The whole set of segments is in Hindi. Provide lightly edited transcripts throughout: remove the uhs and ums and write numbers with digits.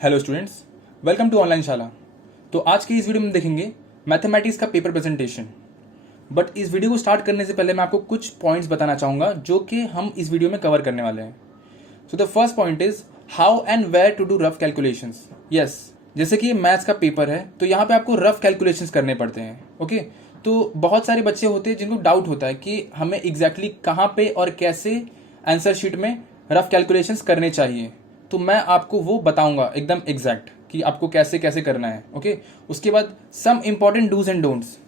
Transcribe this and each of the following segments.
Hello students, welcome to online शाला। तो आज के इस वीडियो में देखेंगे मैथमेटिक्स का पेपर प्रेजेंटेशन। बट इस वीडियो को स्टार्ट करने से पहले मैं आपको कुछ पॉइंट्स बताना चाहूँगा जो कि हम इस वीडियो में कवर करने वाले हैं। So the first point is how and where to do rough calculations. Yes, जैसे कि मैथ्स का पेपर है तो यहाँ पे आपको रफ कैलकुलेशंस करने पड़ते हैं। ओके, तो बहुत सारे बच्चे होते हैं जिनको डाउट होता है कि हमें एग्जैक्टली कहाँ पे और कैसे आंसर शीट में रफ कैलकुलेशंस करने चाहिए। तो मैं आपको वो बताऊंगा एकदम एग्जैक्ट कि आपको कैसे कैसे करना है। ओके, उसके बाद some important dos and don'ts.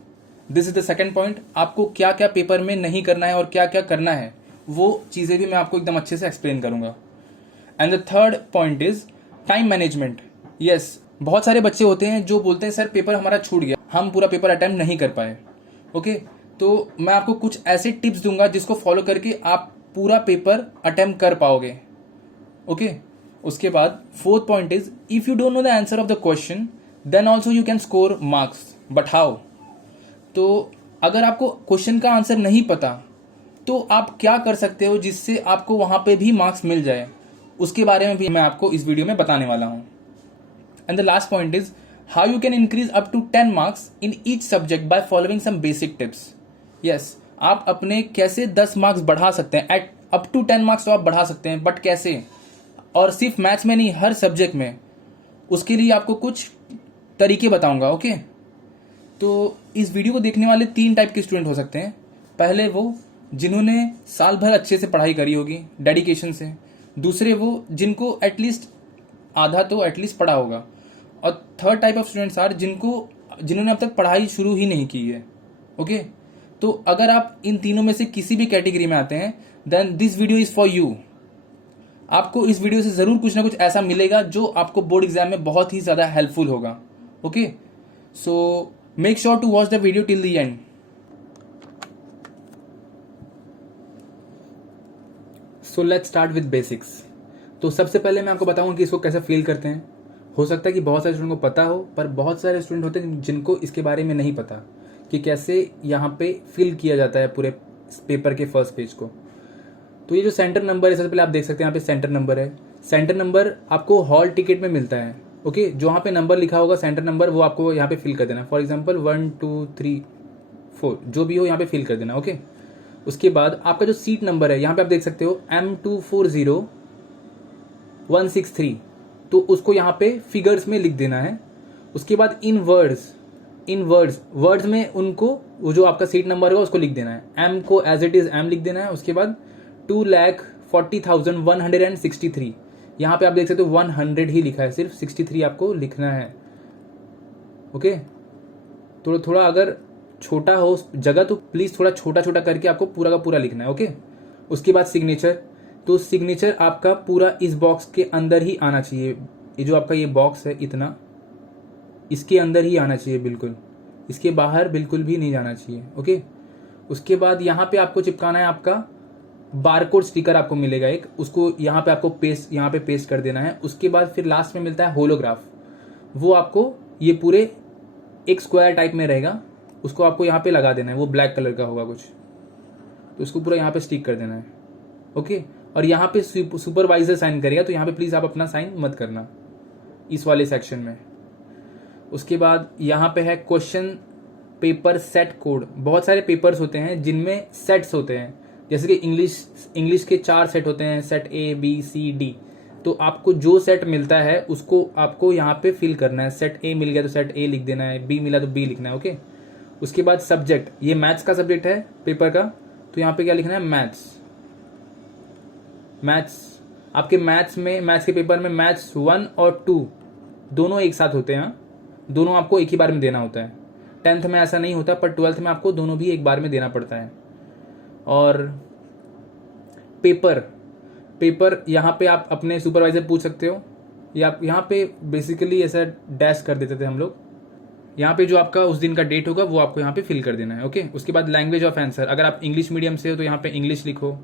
This is the second point, आपको क्या क्या पेपर में नहीं करना है और क्या क्या करना है वो चीज़ें भी मैं आपको एकदम अच्छे से एक्सप्लेन करूंगा। And the third point is time management. Yes, बहुत सारे बच्चे होते हैं जो बोलते हैं सर पेपर हमारा छूट गया, हम पूरा पेपर अटेम्प्ट नहीं कर पाए। ओके, तो मैं आपको कुछ ऐसे टिप्स दूंगा जिसको फॉलो करके आप पूरा पेपर अटेम्प्ट कर पाओगे। ओके, उसके बाद fourth point is if you don't know the answer of the question then also you can score marks, but how. तो अगर आपको क्वेश्चन का आंसर नहीं पता तो आप क्या कर सकते हो जिससे आपको वहां पे भी मार्क्स मिल जाए, उसके बारे में भी मैं आपको इस वीडियो में बताने वाला हूं। And the last point is how you can increase up to 10 marks in each subject by following some basic tips. Yes, आप अपने कैसे 10 मार्क्स बढ़ा सकते हैं, एट अप टू 10 मार्क्स तो आप बढ़ा सकते हैं, बट कैसे, और सिर्फ मैथ्स में नहीं हर सब्जेक्ट में, उसके लिए आपको कुछ तरीके बताऊंगा। ओके, तो इस वीडियो को देखने वाले 3 टाइप के स्टूडेंट हो सकते हैं। पहले वो जिन्होंने साल भर अच्छे से पढ़ाई करी होगी डेडिकेशन से, दूसरे वो जिनको एटलीस्ट आधा तो एटलीस्ट पढ़ा होगा, और third type of students are जिन्होंने अब तक पढ़ाई शुरू ही नहीं की है। ओके, तो अगर आप इन तीनों में से किसी भी कैटेगरी में आते हैं then this video is for you. आपको इस वीडियो से जरूर कुछ ना कुछ ऐसा मिलेगा जो आपको बोर्ड एग्जाम में बहुत ही ज्यादा हेल्पफुल होगा। Okay, so make sure to watch the video till the end. So let's start with basics. तो सबसे पहले मैं आपको बताऊंगा कि इसको कैसे फील करते हैं। हो सकता है कि बहुत सारे स्टूडेंट को पता हो, पर बहुत सारे स्टूडेंट होते हैं जिनको इसके बारे में नहीं पता कि कैसे यहाँ पे फिल किया जाता है पूरे पेपर के फर्स्ट पेज को। तो ये जो सेंटर नंबर है, सबसे पहले आप देख सकते हैं यहाँ पे सेंटर नंबर है। सेंटर नंबर आपको हॉल टिकट में मिलता है। ओके, जो यहाँ पे नंबर लिखा होगा सेंटर नंबर वो आपको यहाँ पे फिल कर देना। फॉर एग्जांपल 1 2 3 4 जो भी हो यहाँ पे फिल कर देना। ओके, उसके बाद आपका जो सीट नंबर है यहाँ पे आप देख सकते हो M240163, तो उसको यहाँ पे फिगर्स में लिख देना है। उसके बाद इन वर्ड्स में उनको वो जो आपका सीट नंबर होगा उसको लिख देना है। एम को एज इट इज एम लिख देना है। उसके बाद 2,40,163, यहाँ पे आप देख सकते हो 100 ही लिखा है, सिर्फ 63 आपको लिखना है। ओके, तो थोड़ा अगर छोटा हो जगह तो प्लीज थोड़ा छोटा छोटा करके आपको पूरा का पूरा लिखना है। ओके, उसके बाद सिग्नेचर, तो सिग्नेचर आपका पूरा इस बॉक्स के अंदर ही आना चाहिए। ये जो आपका ये बॉक्स है इतना, इसके अंदर ही आना चाहिए बिल्कुल, इसके बाहर बिल्कुल भी नहीं जाना चाहिए। ओके, उसके बाद यहाँ पे आपको चिपकाना है आपका बारकोड स्टिकर आपको मिलेगा एक, उसको यहाँ पे आपको पेस्ट कर देना है। उसके बाद फिर लास्ट में मिलता है होलोग्राफ, वो आपको ये पूरे एक स्क्वायर टाइप में रहेगा, उसको आपको यहाँ पे लगा देना है। वो ब्लैक कलर का होगा कुछ, तो उसको पूरा यहाँ पे स्टिक कर देना है। ओके, और यहाँ पे सुपरवाइजर साइन करेगा, तो यहाँ पे प्लीज आप अपना साइन मत करना इस वाले सेक्शन में। उसके बाद यहाँ पे है क्वेश्चन पेपर सेट कोड। बहुत सारे पेपर्स होते हैं जिनमें सेट्स होते हैं, जैसे कि इंग्लिश के 4 सेट होते हैं, set A B C D। तो आपको जो सेट मिलता है उसको आपको यहाँ पे फिल करना है। सेट A मिल गया तो सेट A लिख देना है, B मिला तो B लिखना है। ओके, उसके बाद सब्जेक्ट, ये मैथ्स का सब्जेक्ट है पेपर का, तो यहाँ पे क्या लिखना है, मैथ्स। आपके मैथ्स के पेपर में मैथ्स 1 और 2 दोनों एक साथ होते हैं। दोनों आपको एक ही बार में देना होता है। 10th में ऐसा नहीं होता, पर 12th में आपको दोनों भी एक बार में देना पड़ता है। और पेपर यहाँ पे आप अपने सुपरवाइजर पूछ सकते हो, या यहाँ पे बेसिकली ऐसा डैश कर देते थे हम लोग। यहाँ पे जो आपका उस दिन का डेट होगा वो आपको यहाँ पे फिल कर देना है। ओके, उसके बाद लैंग्वेज ऑफ आंसर, अगर आप इंग्लिश मीडियम से हो तो यहाँ पे इंग्लिश लिखो,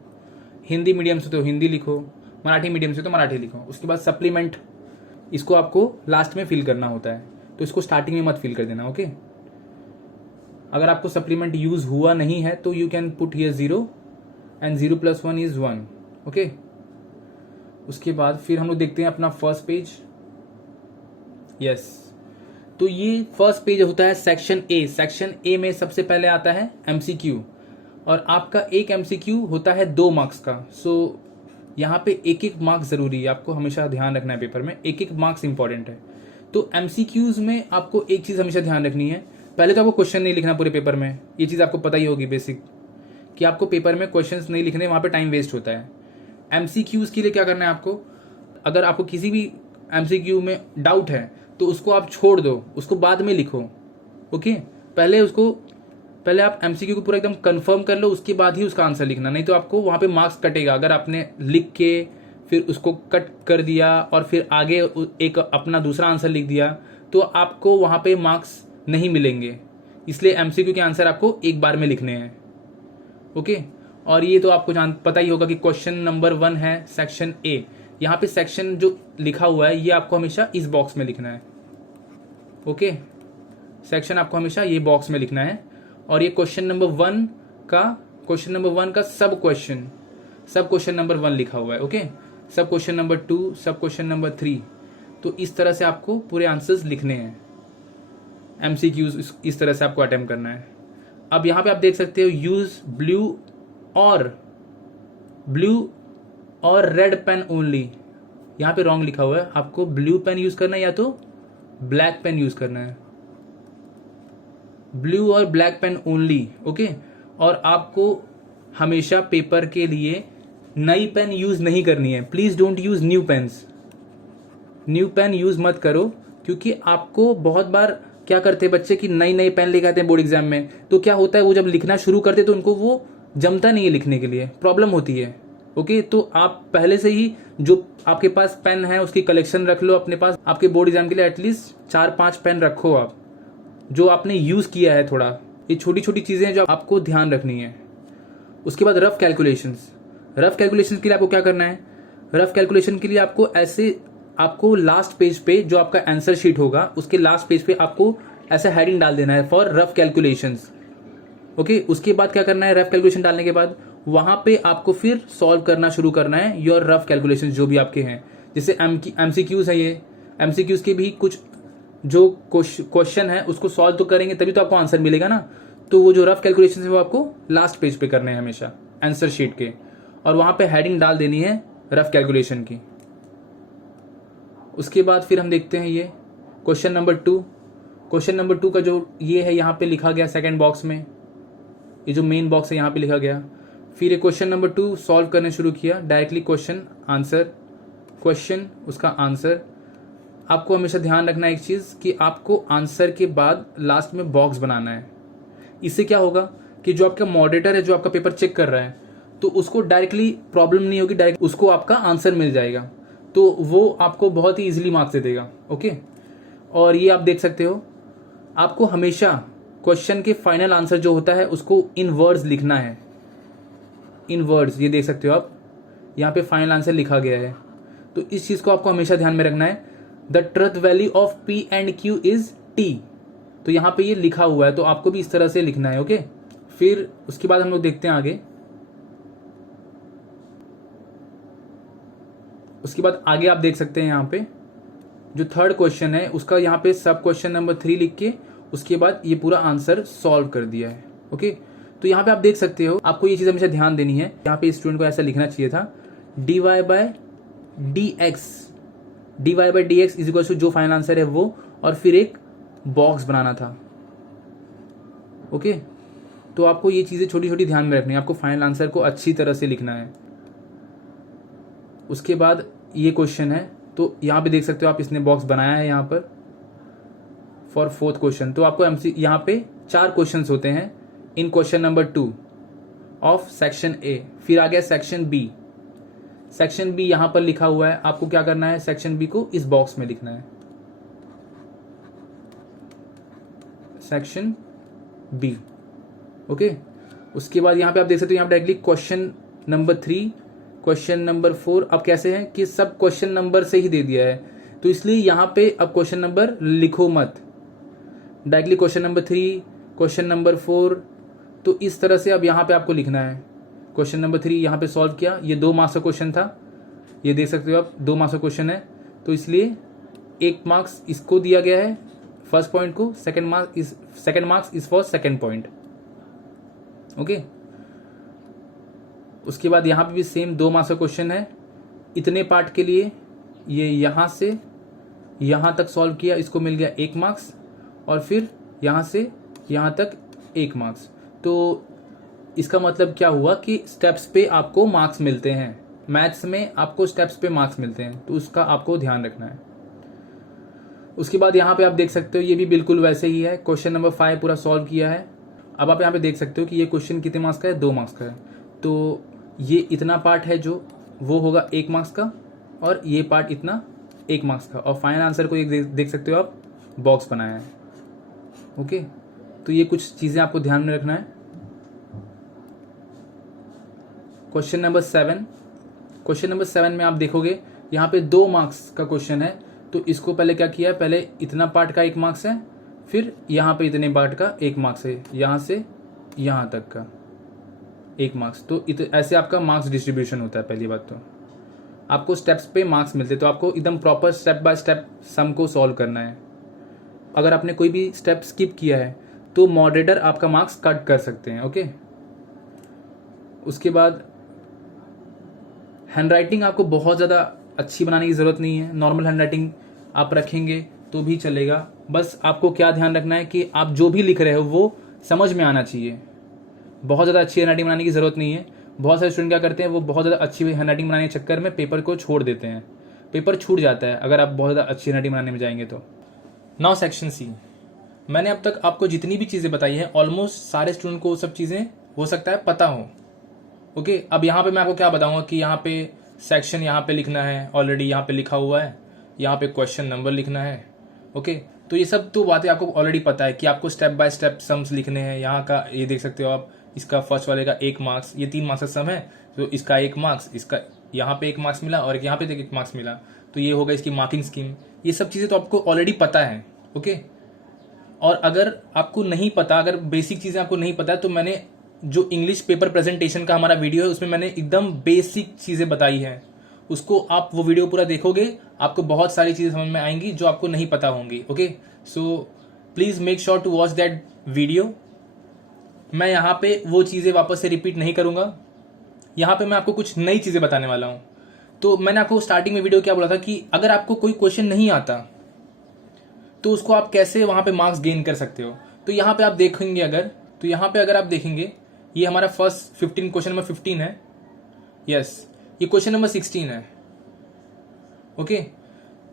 हिंदी मीडियम से तो हिंदी लिखो, मराठी मीडियम से तो मराठी लिखो। उसके बाद सप्लीमेंट, इसको आपको लास्ट में फिल करना होता है, तो इसको स्टार्टिंग में मत फिल कर देना। ओके, अगर आपको सप्लीमेंट यूज हुआ नहीं है तो you can put here 0 and 0 + 1 = 1। Okay, उसके बाद फिर हम लोग देखते हैं अपना फर्स्ट पेज। यस। तो ये फर्स्ट पेज होता है सेक्शन ए। सेक्शन ए में सबसे पहले आता है एमसीक्यू, और आपका एक एमसीक्यू होता है 2 मार्क्स का। सो यहाँ पे एक एक मार्क्स ज़रूरी है, आपको हमेशा ध्यान रखना है, पेपर में एक एक मार्क्स इंपॉर्टेंट है। तो एमसीक्यूज़ में आपको एक चीज़ हमेशा ध्यान रखनी है, पहले तो आपको क्वेश्चन नहीं लिखना पूरे पेपर में, ये चीज़ आपको पता ही होगी बेसिक, कि आपको पेपर में क्वेश्चंस नहीं लिखने, वहाँ पे टाइम वेस्ट होता है। एमसीक्यूज़ के लिए क्या करना है आपको, अगर आपको किसी भी एमसीक्यू में डाउट है तो उसको आप छोड़ दो, उसको बाद में लिखो। ओके, पहले आप एमसीक्यू को पूरा एकदम कंफर्म कर लो, उसके बाद ही उसका आंसर लिखना, नहीं तो आपको वहाँ पे मार्क्स कटेगा। अगर आपने लिख के फिर उसको कट कर दिया और फिर आगे एक अपना दूसरा आंसर लिख दिया तो आपको वहाँ पे मार्क्स नहीं मिलेंगे। इसलिए एमसीक्यू के आंसर आपको एक बार में लिखने हैं। ओके, और ये तो आपको पता ही होगा कि क्वेश्चन नंबर 1 है सेक्शन ए। यहाँ पे सेक्शन जो लिखा हुआ है ये आपको हमेशा इस बॉक्स में लिखना है। ओके, सेक्शन आपको हमेशा ये बॉक्स में लिखना है। और ये क्वेश्चन नंबर 1 का सब क्वेश्चन नंबर 1 लिखा हुआ है। ओके, सब क्वेश्चन नंबर 2, सब क्वेश्चन नंबर 3। तो इस तरह से आपको पूरे आंसर्स लिखने हैं। एमसीक्यूज इस तरह से आपको अटेम्प्ट करना है। अब यहाँ पे आप देख सकते हो यूज ब्लू और रेड पेन ओनली। यहाँ पे रॉन्ग लिखा हुआ है, आपको ब्लू पेन यूज करना है या तो ब्लैक पेन यूज करना है। ब्लू और ब्लैक पेन ओनली। ओके, और आपको हमेशा पेपर के लिए नई पेन यूज नहीं करनी है। Please don't use new pens. New pen use मत करो, क्योंकि आपको बहुत बार क्या करते हैं बच्चे कि नई पेन लेके आते हैं बोर्ड एग्जाम में, तो क्या होता है वो जब लिखना शुरू करते तो उनको वो जमता नहीं है, लिखने के लिए प्रॉब्लम होती है। ओके, तो आप पहले से ही जो आपके पास पेन है उसकी कलेक्शन रख लो अपने पास। आपके बोर्ड एग्जाम के लिए एटलीस्ट 4-5 पेन रखो आप, जो आपने यूज किया है थोड़ा। ये छोटी छोटी चीजें जो आपको ध्यान रखनी है। उसके बाद रफ कैलकुलेशंस के लिए आपको क्या करना है, रफ कैलकुलेशन के लिए आपको लास्ट पेज पे जो आपका आंसर शीट होगा उसके लास्ट पेज पे आपको ऐसा हेडिंग डाल देना है फॉर रफ कैलकुलेशंस। ओके, उसके बाद क्या करना है, रफ कैलकुलेशन डालने के बाद वहां पे आपको फिर सॉल्व करना शुरू करना है योर रफ कैलकुलेशंस जो भी आपके हैं। जैसे एमसीक्यूज है, ये एमसीक्यूज के भी कुछ जो क्वेश्चन है उसको सॉल्व तो करेंगे तभी तो आपको आंसर मिलेगा ना। तो वो जो रफ कैलकुलेशन है वो आपको लास्ट पेज पे करने हैं हमेशा आंसर शीट के, और वहां पे हेडिंग डाल देनी है रफ कैलकुलेशन की। उसके बाद फिर हम देखते हैं ये क्वेश्चन नंबर 2 का जो ये है यहाँ पे लिखा गया सेकंड बॉक्स में, ये जो मेन बॉक्स है यहाँ पे लिखा गया। फिर ये क्वेश्चन नंबर 2 सॉल्व करने शुरू किया, डायरेक्टली क्वेश्चन उसका आंसर। आपको हमेशा ध्यान रखना है एक चीज़ कि आपको आंसर के बाद लास्ट में बॉक्स बनाना है। इससे क्या होगा कि जो आपका मॉडरेटर है जो आपका पेपर चेक कर रहा है तो उसको डायरेक्टली प्रॉब्लम नहीं होगी, डायरेक्ट उसको आपका आंसर मिल जाएगा, तो वो आपको बहुत ही इजीली मार्क्स दे देगा। ओके, और ये आप देख सकते हो आपको हमेशा क्वेश्चन के फाइनल आंसर जो होता है उसको इन वर्ड्स लिखना है। इन वर्ड्स ये देख सकते हो आप, यहाँ पे फाइनल आंसर लिखा गया है। तो इस चीज़ को आपको हमेशा ध्यान में रखना है। The truth value of P and Q is T। तो यहाँ पे ये लिखा हुआ है तो आपको भी इस तरह से लिखना है। ओके, फिर उसके बाद हम लोग देखते हैं आगे। उसके बाद आगे आप देख सकते हैं यहाँ पे जो थर्ड क्वेश्चन है उसका यहाँ पे सब क्वेश्चन नंबर 3 लिख के उसके बाद ये पूरा आंसर सॉल्व कर दिया है। ओके, तो यहाँ पे आप देख सकते हो, आपको ये चीज़ हमेशा ध्यान देनी है। यहाँ पे स्टूडेंट को ऐसा लिखना चाहिए था dy by dx is equal to जो फाइनल आंसर है वो, और फिर एक बॉक्स बनाना था। ओके, तो आपको ये चीज़ें छोटी छोटी ध्यान में रखनी है, आपको फाइनल आंसर को अच्छी तरह से लिखना है। उसके बाद ये क्वेश्चन है तो यहाँ पे देख सकते हो आप, इसने बॉक्स बनाया है यहाँ पर फॉर 4th क्वेश्चन। तो आपको यहाँ पे 4 क्वेश्चन होते हैं in question number 2 of section A. फिर आ गया सेक्शन बी यहाँ पर लिखा हुआ है। आपको क्या करना है, सेक्शन बी को इस बॉक्स में लिखना है, सेक्शन बी। ओके, उसके बाद यहाँ पे आप देख सकते हो यहाँ पे directly question number 3, question number 4 अब कैसे है कि सब क्वेश्चन नंबर से ही दे दिया है, तो इसलिए यहाँ पे अब क्वेश्चन नंबर लिखो मत, directly question number 3, question number 4। तो इस तरह से अब यहाँ पे आपको लिखना है। क्वेश्चन नंबर 3 यहाँ पे सॉल्व किया, ये 2 मार्क्स का क्वेश्चन था, ये देख सकते हो आप 2 मार्क्स का क्वेश्चन है, तो इसलिए 1 मार्क्स इसको दिया गया है फर्स्ट पॉइंट को, second marks is for second point. Okay, उसके बाद यहाँ पे भी सेम 2 मार्क्स का क्वेश्चन है इतने पार्ट के लिए। ये यहाँ से यहाँ तक सॉल्व किया, इसको मिल गया 1 मार्क्स, और फिर यहाँ से यहाँ तक 1 मार्क्स। तो इसका मतलब क्या हुआ कि स्टेप्स पे आपको मार्क्स मिलते हैं, मैथ्स में आपको स्टेप्स पे मार्क्स मिलते हैं, तो उसका आपको ध्यान रखना है। उसके बाद यहाँ पे आप देख सकते हो ये भी बिल्कुल वैसे ही है, क्वेश्चन नंबर 5 पूरा सॉल्व किया है। अब आप यहाँ पे देख सकते हो कि ये क्वेश्चन कितने मार्क्स का है, 2 मार्क्स का है। तो ये इतना पार्ट है जो वो होगा 1 मार्क्स का, और ये पार्ट इतना 1 मार्क्स का, और फाइनल आंसर को एक देख सकते हो आप बॉक्स बनाया है। ओके, तो ये कुछ चीज़ें आपको ध्यान में रखना है। क्वेश्चन नंबर 7 में आप देखोगे यहाँ पे 2 मार्क्स का क्वेश्चन है, तो इसको पहले क्या किया है, पहले इतना पार्ट का 1 मार्क्स है, फिर यहाँ पे इतने पार्ट का 1 मार्क्स है, यहाँ से यहाँ तक का 1 मार्क्स। तो ऐसे आपका मार्क्स डिस्ट्रीब्यूशन होता है। पहली बात तो आपको स्टेप्स पे मार्क्स मिलते हैं, तो आपको एकदम प्रॉपर स्टेप बाय स्टेप सम को सॉल्व करना है। अगर आपने कोई भी स्टेप स्किप किया है तो मॉडरेटर आपका मार्क्स कट कर सकते हैं। ओके, उसके बाद हैंडराइटिंग आपको बहुत ज़्यादा अच्छी बनाने की ज़रूरत नहीं है, नॉर्मल हैंडराइटिंग आप रखेंगे तो भी चलेगा। बस आपको क्या ध्यान रखना है कि आप जो भी लिख रहे हो वो समझ में आना चाहिए। बहुत ज़्यादा अच्छी हैंडराइटिंग बनाने की ज़रूरत नहीं है। बहुत सारे स्टूडेंट क्या करते हैं, वो बहुत ज़्यादा अच्छी हैंडराइटिंग बनाने के चक्कर में पेपर को छोड़ देते हैं, पेपर छूट जाता है अगर आप बहुत ज़्यादा अच्छी हैंडराइटिंग बनाने में जाएंगे तो। नाउ सेक्शन सी, मैंने अब तक आपको जितनी भी चीज़ें बताई हैं ऑलमोस्ट सारे स्टूडेंट को वो सब चीज़ें हो सकता है पता हो। ओके, अब यहाँ पे मैं आपको क्या बताऊंगा कि यहाँ पे सेक्शन यहाँ पे लिखना है, ऑलरेडी यहाँ पे लिखा हुआ है, यहाँ पे क्वेश्चन नंबर लिखना है। ओके, तो ये सब तो बातें आपको ऑलरेडी पता है कि आपको स्टेप बाय स्टेप सम्स लिखने हैं। यहाँ का ये देख सकते हो आप, इसका फर्स्ट वाले का 1 मार्क्स, ये 3 मार्क्स का सम है, तो इसका 1 मार्क्स, इसका यहाँ पे 1 मार्क्स मिला और यहाँ पे 1 मार्क्स मिला, तो ये होगा इसकी मार्किंग स्कीम। ये सब चीज़ें तो आपको ऑलरेडी पता है। ओके, और अगर आपको नहीं पता, अगर बेसिक चीज़ें आपको नहीं पता है, तो मैंने जो इंग्लिश पेपर प्रेजेंटेशन का हमारा वीडियो है उसमें मैंने एकदम बेसिक चीज़ें बताई हैं, उसको आप वो वीडियो पूरा देखोगे, आपको बहुत सारी चीज़ें समझ में आएंगी जो आपको नहीं पता होंगी। Okay, so please make sure to watch that video. मैं यहाँ पे वो चीज़ें वापस से रिपीट नहीं करूँगा, यहाँ पे मैं आपको कुछ नई चीज़ें बताने वाला हूँ। तो मैंने आपको स्टार्टिंग में वीडियो क्या बोला था कि अगर आपको कोई क्वेश्चन नहीं आता तो उसको आप कैसे वहाँ पे मार्क्स गेन कर सकते हो। तो यहाँ पे आप देखेंगे अगर, तो यहाँ पे अगर आप देखेंगे, ये हमारा फर्स्ट 15 क्वेश्चन नंबर 15 है। यस, ये क्वेश्चन नंबर 16 है। ओके,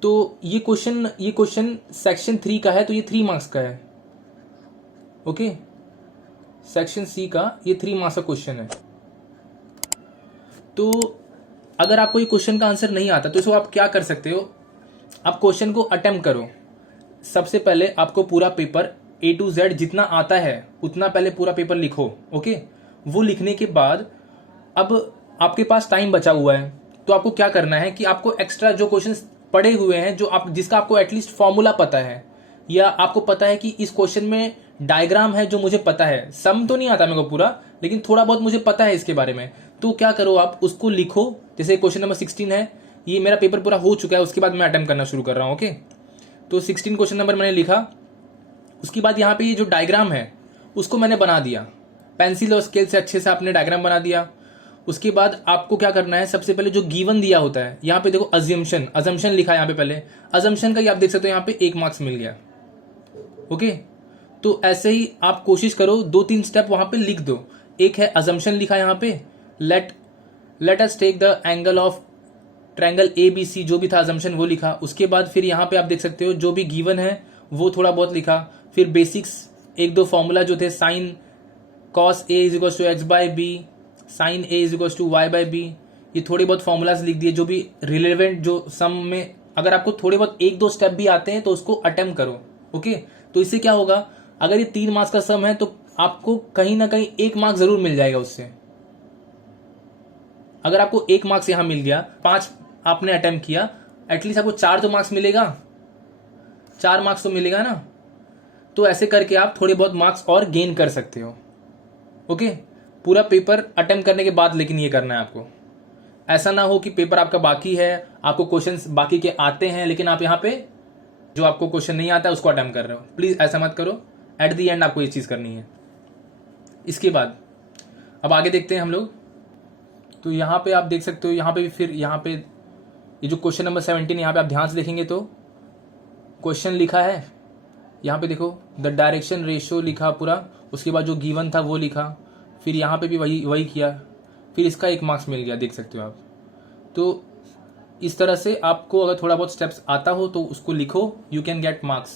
तो ये क्वेश्चन सेक्शन 3 का है, तो ये 3 मार्क्स का है। ओके, सेक्शन सी का ये 3 मार्क्स का क्वेश्चन है। तो अगर आपको ये क्वेश्चन का आंसर नहीं आता तो इसको आप क्या कर सकते हो, आप क्वेश्चन को अटेम्प्ट करो। सबसे पहले आपको पूरा पेपर A to Z जितना आता है उतना पहले पूरा पेपर लिखो। ओके, वो लिखने के बाद अब आपके पास टाइम बचा हुआ है, तो आपको क्या करना है कि आपको एक्स्ट्रा जो क्वेश्चंस पड़े हुए हैं, जो आप जिसका आपको एटलीस्ट फॉर्मूला पता है, या आपको पता है कि इस क्वेश्चन में डायग्राम है जो मुझे पता है, सम तो नहीं आता मेरे को पूरा, लेकिन थोड़ा बहुत मुझे पता है इसके बारे में, तो क्या करो आप उसको लिखो। जैसे क्वेश्चन नंबर 16 है, ये मेरा पेपर पूरा हो चुका है, उसके बाद मैं अटेम्प्ट करना शुरू कर रहा हूँ। ओके, तो 16 क्वेश्चन नंबर मैंने लिखा, उसके बाद यहाँ पे ये जो डायग्राम है उसको मैंने बना दिया, पेंसिल और स्केल से अच्छे से आपने डायग्राम बना दिया। उसके बाद आपको क्या करना है, सबसे पहले जो गिवन दिया होता है, यहाँ पे देखो अजम्पशन लिखा है यहाँ पे, पहले अजम्पशन का आप देख सकते हो यहाँ पे 1 मार्क्स मिल गया। ओके, तो ऐसे ही आप कोशिश करो 2-3 स्टेप वहां पे लिख दो। एक है अजम्पशन लिखा यहाँ पे, let us take the angle of triangle ABC, जो भी था अजम्पशन वो लिखा। उसके बाद फिर यहाँ पे आप देख सकते हो जो भी गिवन है वो थोड़ा बहुत लिखा, फिर बेसिक्स 1-2 फॉर्मूला जो थे, sine cos A is x by b, sine A is y by b, ये थोड़े बहुत फॉर्मूलाज लिख दिए जो भी रिलेवेंट, जो सम में अगर आपको थोड़े बहुत 1-2 स्टेप भी आते हैं तो उसको अटेम्प्ट करो। ओके, तो इससे क्या होगा, अगर ये 3 मार्क्स का सम है तो आपको कहीं ना कहीं 1 मार्क्स जरूर मिल जाएगा उससे। अगर आपको 1 मार्क्स यहां मिल गया, 5 आपने अटेम्प्ट किया, एटलीस्ट आपको 4 तो मार्क्स मिलेगा, 4 मार्क्स तो मिलेगा ना। तो ऐसे करके आप थोड़े बहुत मार्क्स और गेन कर सकते हो। ओके, पूरा पेपर अटेम्प्ट करने के बाद लेकिन ये करना है आपको। ऐसा ना हो कि पेपर आपका बाकी है, आपको क्वेश्चंस बाकी के आते हैं लेकिन आप यहाँ पे जो आपको क्वेश्चन नहीं आता है उसको अटेम्प्ट कर रहे हो। प्लीज़ ऐसा मत करो, एट दी एंड आपको ये चीज़ करनी है। इसके बाद अब आगे देखते हैं हम लोग। तो यहाँ पे आप देख सकते हो, यहाँ पे भी फिर यहाँ पे ये जो क्वेश्चन नंबर 17 यहाँ पे आप ध्यान से देखेंगे तो क्वेश्चन लिखा है, यहाँ पे देखो द डायरेक्शन रेशियो लिखा पूरा, उसके बाद जो गिवन था वो लिखा, फिर यहाँ पे भी वही किया, फिर इसका 1 मार्क्स मिल गया, देख सकते हो आप। तो इस तरह से आपको अगर थोड़ा बहुत स्टेप्स आता हो तो उसको लिखो, you can get marks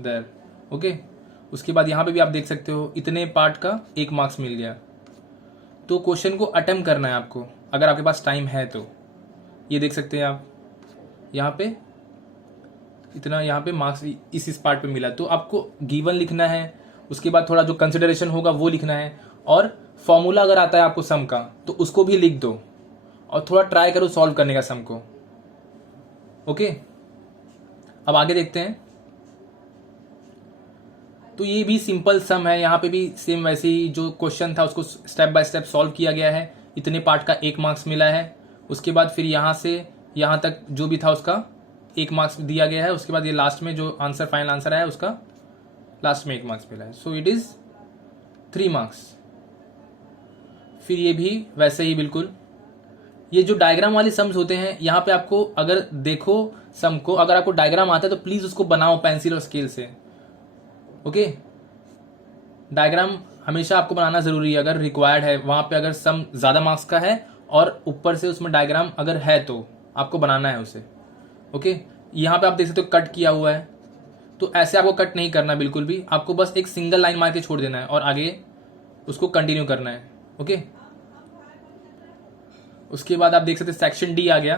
there. Okay, उसके बाद यहाँ पे भी आप देख सकते हो इतने पार्ट का 1 मार्क्स मिल गया। तो क्वेश्चन को अटेम्प्ट करना है आपको, अगर आपके पास टाइम है तो। ये देख सकते हैं आप यहाँ पे इतना यहाँ पे मार्क्स इस पार्ट पे मिला। तो आपको गिवन लिखना है, उसके बाद थोड़ा जो कंसिडरेशन होगा वो लिखना है, और फॉर्मूला अगर आता है आपको सम का तो उसको भी लिख दो, और थोड़ा ट्राई करो सॉल्व करने का सम को। ओके, अब आगे देखते हैं। तो ये भी सिंपल सम है, यहाँ पे भी सेम वैसे ही जो क्वेश्चन था उसको स्टेप बाय स्टेप सॉल्व किया गया है, इतने पार्ट का 1 मार्क्स मिला है। उसके बाद फिर यहाँ से यहाँ तक जो भी था उसका 1 मार्क्स दिया गया है। उसके बाद ये लास्ट में जो आंसर फाइनल आंसर है उसका लास्ट में 1 मार्क्स मिला है। So it is 3 marks. फिर ये भी वैसे ही बिल्कुल, ये जो डायग्राम वाले सम्स होते हैं यहाँ पे आपको अगर देखो सम को, अगर आपको डायग्राम आता है तो प्लीज उसको बनाओ पेंसिल और स्केल से। ओके, डायग्राम हमेशा आपको बनाना जरूरी है अगर रिक्वायर्ड है, वहां पे अगर सम ज्यादा मार्क्स का है और ऊपर से उसमें डायग्राम अगर है तो आपको बनाना है उसे। ओके, यहाँ पे आप देख सकते हो कट किया हुआ है, तो ऐसे आपको कट नहीं करना बिल्कुल भी, आपको बस एक सिंगल लाइन मार के छोड़ देना है और आगे उसको कंटिन्यू करना है। ओके, उसके बाद आप देख सकते हैं सेक्शन डी आ गया।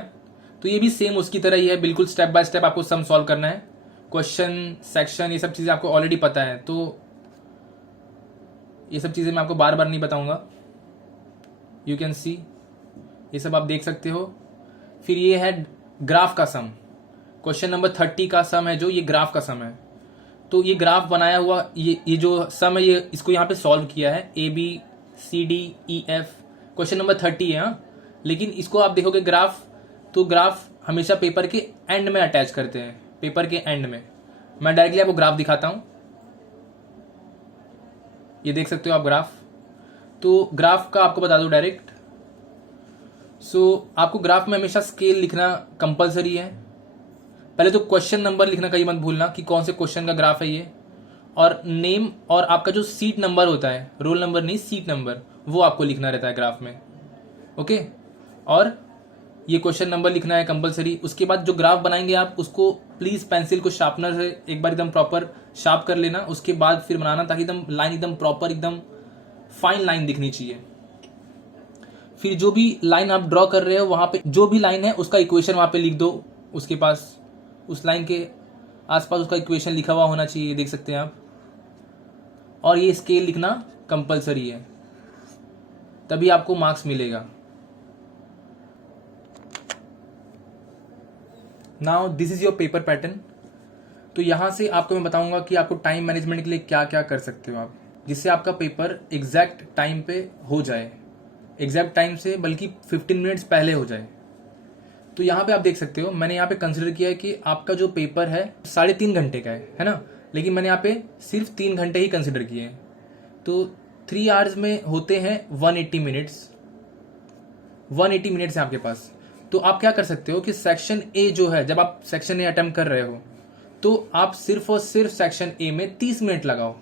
तो ये भी सेम उसकी तरह ही है, बिल्कुल स्टेप बाय स्टेप आपको सम सॉल्व करना है। क्वेश्चन, सेक्शन, ये सब चीज़ें आपको ऑलरेडी पता है, तो ये सब चीज़ें मैं आपको बार बार नहीं बताऊंगा। यू कैन सी, ये सब आप देख सकते हो। फिर ये है ग्राफ का सम, क्वेश्चन नंबर 30 का सम है जो ये ग्राफ का सम है। तो ये ग्राफ बनाया हुआ ये जो सम है, ये इसको यहाँ पे सॉल्व किया है, ABCDEF, क्वेश्चन नंबर 30 है। हाँ, लेकिन इसको आप देखोगे ग्राफ, तो ग्राफ हमेशा पेपर के एंड में अटैच करते हैं, पेपर के एंड में। मैं डायरेक्टली आपको ग्राफ दिखाता हूं, ये देख सकते हो आप ग्राफ। तो ग्राफ का आपको बता दूं डायरेक्ट, आपको ग्राफ में हमेशा स्केल लिखना कंपलसरी है। पहले तो क्वेश्चन नंबर लिखना कहीं मत भूलना कि कौन से क्वेश्चन का ग्राफ है ये, और नेम और आपका जो सीट नंबर होता है, रोल नंबर नहीं सीट नंबर, वो आपको लिखना रहता है ग्राफ में। ओके, और ये क्वेश्चन नंबर लिखना है कंपलसरी। उसके बाद जो ग्राफ बनाएंगे आप उसको प्लीज पेंसिल को शार्पनर से एक बार एकदम प्रॉपर शार्प कर लेना, उसके बाद फिर बनाना, ताकि एकदम लाइन एकदम प्रॉपर एकदम फाइन लाइन दिखनी चाहिए। फिर जो भी लाइन आप ड्रॉ कर रहे हो वहां पे जो भी लाइन है उसका इक्वेशन वहां पे लिख दो, उसके पास उस लाइन के आसपास उसका इक्वेशन लिखा हुआ होना चाहिए, देख सकते हैं आप। और ये स्केल लिखना कंपलसरी है, तभी आपको मार्क्स मिलेगा। Now this is your paper pattern. तो यहां से आपको मैं बताऊंगा कि आपको टाइम मैनेजमेंट के लिए क्या क्या कर सकते हो आप, जिससे आपका पेपर एग्जैक्ट टाइम पे हो जाए, एग्जैक्ट टाइम से बल्कि 15 मिनट्स पहले हो जाए। तो यहाँ पे आप देख सकते हो, मैंने यहाँ पे कंसिडर किया है कि आपका जो पेपर है 3.5 घंटे का है ना, लेकिन मैंने यहाँ पे सिर्फ 3 घंटे ही कंसिडर किए हैं। तो 3 आवर्स में होते हैं 180 मिनट्स, 180 मिनट्स है आपके पास। तो आप क्या कर सकते हो कि सेक्शन ए जो है, जब आप सेक्शन ए अटेम्प्ट कर रहे हो तो आप सिर्फ और सिर्फ सेक्शन ए में 30 मिनट लगाओ।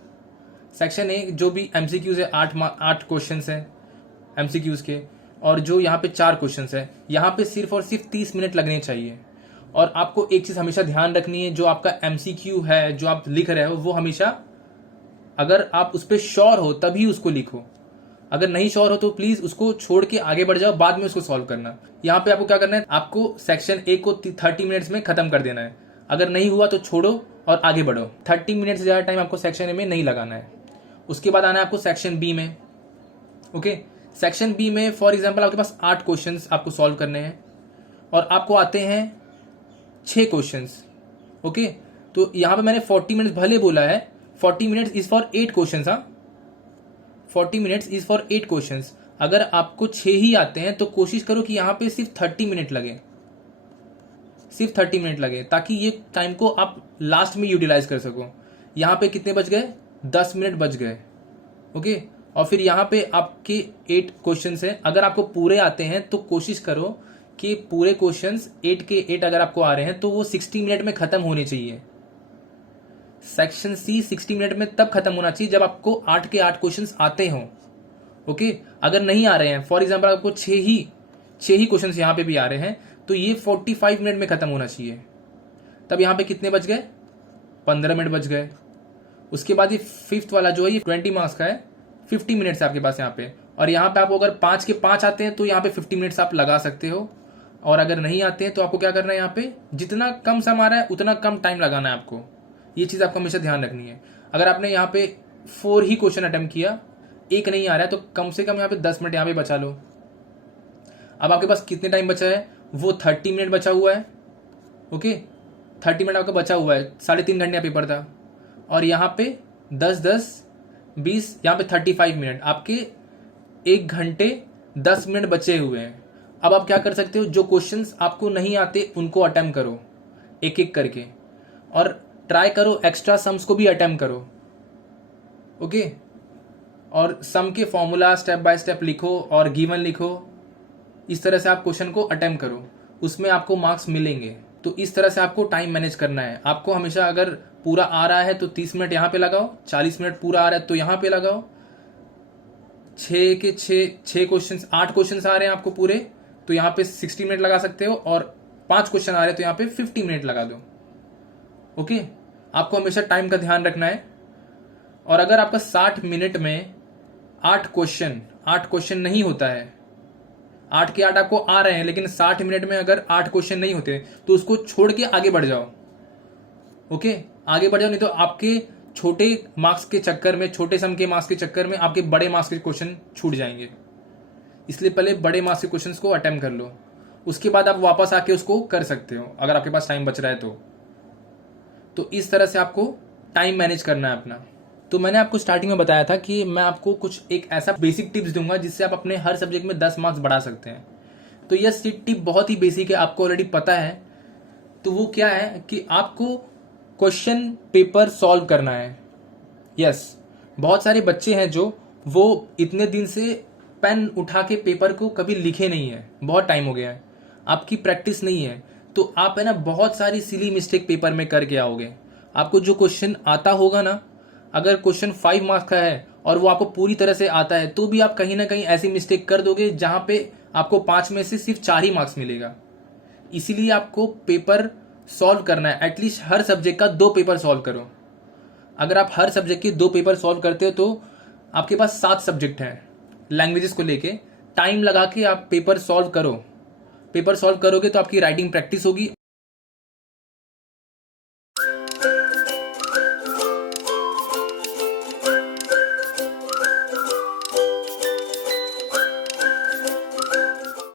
सेक्शन ए जो भी एमसीक्यूज है, 8 क्वेश्चन है एमसीक्यूज के, और जो यहाँ पे 4 क्वेश्चन है, यहाँ पे सिर्फ और सिर्फ 30 मिनट लगने चाहिए। और आपको एक चीज हमेशा ध्यान रखनी है, जो आपका एमसीक्यू है जो आप लिख रहे हो वो हमेशा अगर आप उस पर श्योर हो तभी उसको लिखो, अगर नहीं श्योर हो तो प्लीज उसको छोड़ के आगे बढ़ जाओ, बाद में उसको सॉल्व करना। यहाँ पे आपको क्या करना है, आपको सेक्शन ए को 30 मिनट्स में खत्म कर देना है, अगर नहीं हुआ तो छोड़ो और आगे बढ़ो। 30 मिनट से ज्यादा टाइम आपको सेक्शन ए में नहीं लगाना है। उसके बाद आना है आपको सेक्शन बी में। ओके, सेक्शन बी में फॉर एग्जाम्पल आपके पास 8 क्वेश्चन आपको सॉल्व करने हैं और आपको आते हैं 6 क्वेश्चन। ओके, तो यहाँ पे मैंने 40 मिनट्स भले बोला है, 40 minutes is for 8 question. 40 minutes is for 8 questions. अगर आपको 6 ही आते हैं तो कोशिश करो कि यहाँ पे सिर्फ 30 मिनट लगे। सिर्फ 30 मिनट लगे, ताकि ये टाइम को आप लास्ट में यूटिलाइज कर सको। यहाँ पे कितने बच गए, 10 मिनट बच गए। ओके, और फिर यहाँ पे आपके 8 क्वेश्चन हैं। अगर आपको पूरे आते हैं तो कोशिश करो कि पूरे क्वेश्चंस 8 के 8 अगर आपको आ रहे हैं तो वो 60 मिनट में खत्म होने चाहिए। सेक्शन सी 60 मिनट में तब खत्म होना चाहिए जब आपको 8 के 8 क्वेश्चंस आते हों। ओके, अगर नहीं आ रहे हैं, फॉर एग्जाम्पल आपको 6 ही क्वेश्चंस यहाँ पे भी आ रहे हैं, तो ये 45 मिनट में खत्म होना चाहिए। तब यहाँ पे कितने बच गए, 15 मिनट बच गए। उसके बाद ये 5th वाला जो है ये 20 मार्क्स का है, 50 मिनट्स है आपके पास यहाँ पे। और यहाँ पे आपको अगर 5 के 5 आते हैं तो यहाँ पे 50 मिनट्स आप लगा सकते हो। और अगर नहीं आते हैं तो आपको क्या करना है, यहाँ पे जितना कम समय आ रहा है उतना कम टाइम लगाना है आपको। ये चीज़ आपको हमेशा ध्यान रखनी है। अगर आपने यहाँ पे 4 ही क्वेश्चन अटेम्प्ट किया, एक नहीं आ रहा है, तो कम से कम यहाँ पे 10 मिनट यहाँ पे बचा लो। अब आपके पास कितने टाइम बचा है, वो 30 मिनट बचा हुआ है। ओके, 30 मिनट आपका बचा हुआ है, 3.5 घंटे का पेपर था। और यहाँ पे 10-10-20, यहाँ पे 35 मिनट, आपके 1 घंटे 10 मिनट बचे हुए हैं। अब आप क्या कर सकते हो, जो क्वेश्चंस आपको नहीं आते उनको अटेम्प्ट करो एक एक करके, और ट्राई करो एक्स्ट्रा सम्स को भी अटेम्प्ट करो। ओके, और सम के फॉर्मूला स्टेप बाय स्टेप लिखो और गिवन लिखो। इस तरह से आप क्वेश्चन को अटेम्प्ट करो, उसमें आपको मार्क्स मिलेंगे। तो इस तरह से आपको टाइम मैनेज करना है। आपको हमेशा अगर पूरा आ रहा है तो 30 मिनट यहाँ पे लगाओ, 40 मिनट पूरा आ रहा है तो यहाँ पे लगाओ। 6 के 6 क्वेश्चन, 8 क्वेश्चन आ रहे हैं आपको पूरे, तो यहाँ पे 60 मिनट लगा सकते हो। और 5 क्वेश्चन आ रहे हैं तो यहाँ पे 50 मिनट लगा दो। ओके, आपको हमेशा टाइम का ध्यान रखना है। और अगर आपका 60 मिनट में 8 क्वेश्चन नहीं होता है, 8 के 8 आपको आ रहे हैं, लेकिन 60 मिनट में अगर 8 क्वेश्चन नहीं होते तो उसको छोड़ के आगे बढ़ जाओ। ओके, आगे बढ़ जाओ, नहीं तो आपके छोटे मार्क्स के चक्कर में, छोटे सम के मार्क्स के चक्कर में आपके बड़े मार्क्स के क्वेश्चन छूट जाएंगे। इसलिए पहले बड़े मार्क्स के क्वेश्चंस को अटेम्प्ट कर लो, उसके बाद आप वापस आके उसको कर सकते हो अगर आपके पास टाइम बच रहा है तो इस तरह से आपको टाइम मैनेज करना है अपना। तो मैंने आपको स्टार्टिंग में बताया था कि मैं आपको कुछ एक ऐसा बेसिक टिप्स दूंगा जिससे आप अपने हर सब्जेक्ट में 10 मार्क्स बढ़ा सकते हैं। तो यह टिप बहुत ही बेसिक है, आपको ऑलरेडी पता है। तो वो क्या है कि आपको क्वेश्चन पेपर सॉल्व करना है। यस, बहुत सारे बच्चे हैं जो वो इतने दिन से पेन उठा के पेपर को कभी लिखे नहीं है, बहुत टाइम हो गया है, आपकी प्रैक्टिस नहीं है, तो आप है ना बहुत सारी सिली मिस्टेक पेपर में करके आओगे। आपको जो क्वेश्चन आता होगा ना, अगर क्वेश्चन 5 मार्क्स का है और वो आपको पूरी तरह से आता है, तो भी आप कहीं ना कहीं ऐसी मिस्टेक कर दोगे जहां पे आपको 5 में से सिर्फ 4 ही मार्क्स मिलेगा। इसीलिए आपको पेपर सॉल्व करना है। एटलीस्ट हर सब्जेक्ट का 2 पेपर सॉल्व करो। अगर आप हर सब्जेक्ट के 2 पेपर सॉल्व करते हो तो आपके पास 7 सब्जेक्ट हैं लैंग्वेजेस को लेके। टाइम लगा के आप पेपर सॉल्व करो। पेपर सॉल्व करोगे तो आपकी राइटिंग प्रैक्टिस होगी